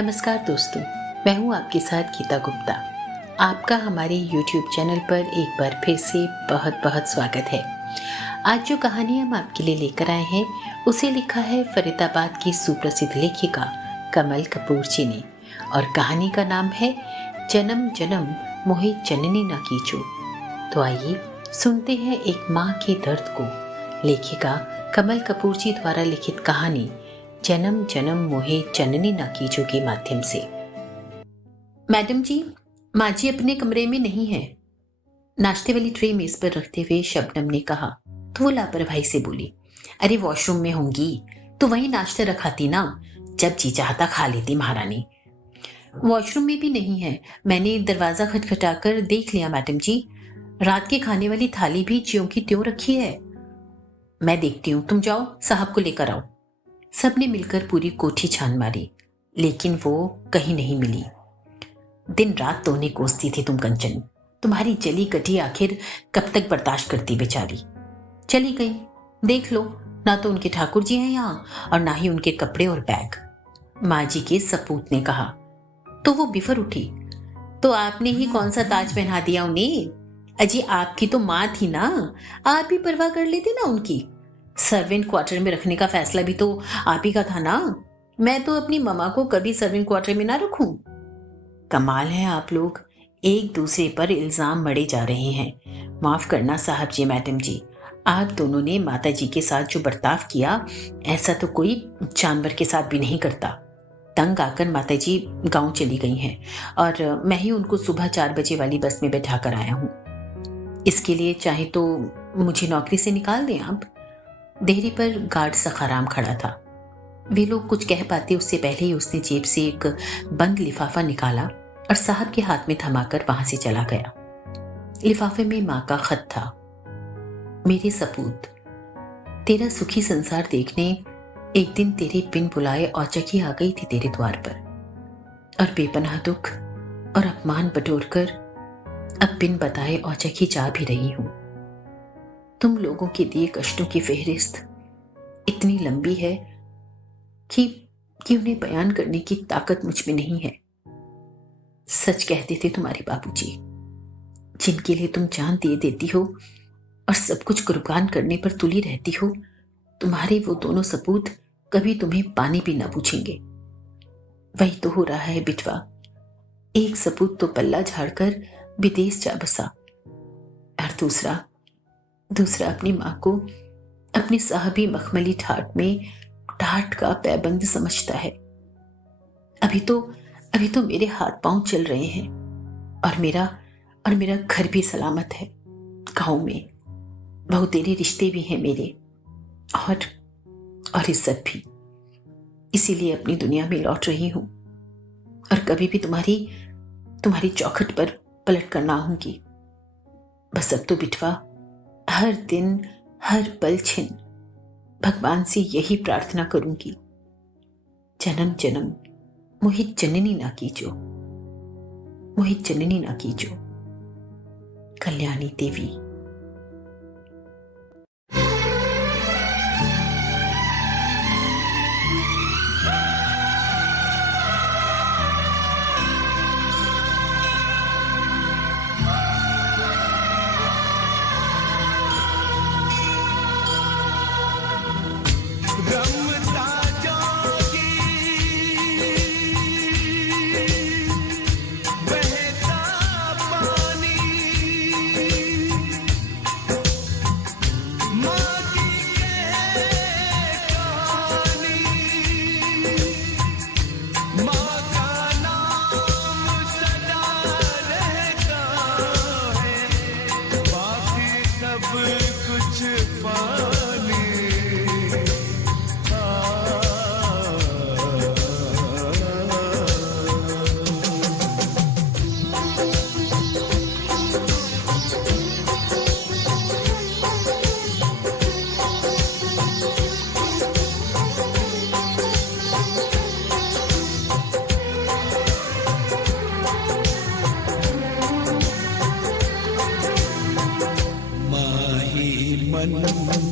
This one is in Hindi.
नमस्कार दोस्तों, मैं हूं आपके साथ गीता गुप्ता। आपका हमारे YouTube चैनल पर एक बार फिर से बहुत बहुत स्वागत है। आज जो कहानी हम आपके लिए लेकर आए हैं उसे लिखा है फरीदाबाद की सुप्रसिद्ध लेखिका कमल कपूर जी ने और कहानी का नाम है जन्म जन्म मोहे जननी न कीजो। तो आइए सुनते हैं एक माँ के दर्द को लेखिका कमल कपूर जी द्वारा लिखित कहानी जन्म जन्म मोहे जननी न कीजो के माध्यम से। मैडम जी, माँ जी अपने कमरे में नहीं है, नाश्ते वाली ट्रे मेज पर रखते हुए शबनम ने कहा। तो वो लापरवाही से बोली, अरे वॉशरूम में होंगी तो वही नाश्ता रखाती ना, जब जी चाहता खा लेती महारानी। वॉशरूम में भी नहीं है, मैंने दरवाजा खटखटाकर देख लिया मैडम जी, रात के खाने वाली थाली भी ज्यों की त्यों रखी है। मैं देखती हूँ, तुम जाओ साहब को लेकर आओ। सबने मिलकर पूरी कोठी छान मारी, लेकिन वो कहीं नहीं मिली। दिन रात तोने कोसती थी तुम कंचन, तुम्हारी जली कटी आखिर कब तक बर्दाश्त करती बेचारी। चली गई, देख लो, ना तो उनके ठाकुर जी हैं यहाँ और ना ही उनके कपड़े और बैग। माँ जी के सपूत ने कहा। तो वो बिफर उठी, तो आपने ही कौन सा ताज पहना दिया उन्हें? अजी आपकी तो माँ थी ना, आप भी परवाह कर लेते ना उनकी। सर्वेंट क्वार्टर में रखने का फैसला भी तो आप ही का था ना। मैं तो अपनी ममा को कभी सर्वेंट क्वार्टर में ना रखूं। कमाल है, आप लोग एक दूसरे पर इल्जाम मढ़े जा रहे हैं। माफ करना साहब जी, मैडम जी, आप दोनों ने माता जी के साथ जो बर्ताव किया ऐसा तो कोई जानवर के साथ भी नहीं करता। तंग आकर माता जी गांव चली गई हैं और मैं ही उनको सुबह 4 बजे वाली बस में बैठा कर आया हूँ। इसके लिए चाहे तो मुझे नौकरी से निकाल दें आप। देहरी पर गार्ड सखाराम खड़ा था। वे लोग कुछ कह पाते उससे पहले ही उसने जेब से एक बंद लिफाफा निकाला और साहब के हाथ में थमाकर वहां से चला गया। लिफाफे में माँ का खत था। मेरे सपूत, तेरा सुखी संसार देखने एक दिन तेरे बिन बुलाए औचकी आ गई थी तेरे द्वार पर, और बेपनाह दुख और अपमान बटोरकर अब बिन बताए औचकी जा भी रही हूं। तुम लोगों के दिए कष्टों की फेहरिस्त इतनी लंबी है कि उन्हें बयान करने की ताकत मुझ में नहीं है। सच कहते थे तुम्हारे बाबूजी, जिनके लिए तुम जान दे देती हो और सब कुछ कुर्बान करने पर तुली रहती हो, तुम्हारे वो दोनों सपूत कभी तुम्हें पानी भी ना पूछेंगे। वही तो हो रहा है बिटवा। एक सपूत तो पल्ला झाड़कर विदेश जा बसा और दूसरा अपनी माँ को अपनी साहबी मखमली ठाट में ठाट का पैबंद समझता है। अभी तो मेरे हाथ पांव चल रहे हैं और मेरा घर भी सलामत है। गांव में बहुतेरे रिश्ते भी हैं मेरे और इज्जत भी। इसीलिए अपनी दुनिया में लौट रही हूं और कभी भी तुम्हारी चौखट पर पलट कर ना आऊंगी। बस अब तो बिटवा हर दिन हर पल छिन भगवान से यही प्रार्थना करूंगी, जन्म जन्म मोहे जननी ना कीजो, मोहे जननी ना कीजो। कल्याणी देवी। मन